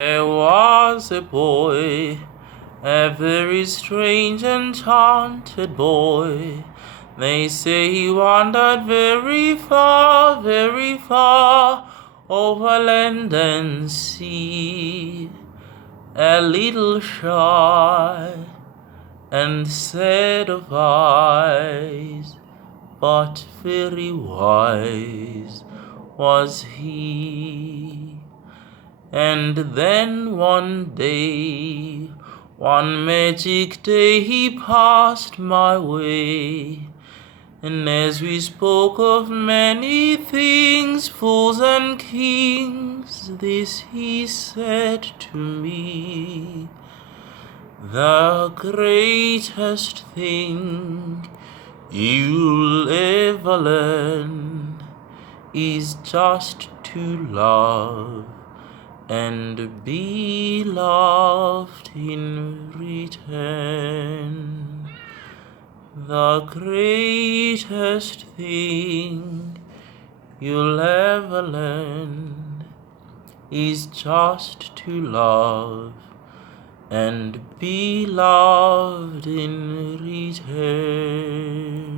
There was a boy, a very strange enchanted boy. They say he wandered very far, over land and sea. A little shy and sad of eyes, but very wise was he. And then one magic day, he passed my way. And as we spoke of many things, fools and kings, this he said to me: the greatest thing you'll ever learn is just to love and be loved in return. The greatest thing you'll ever learn is just to love and be loved in return.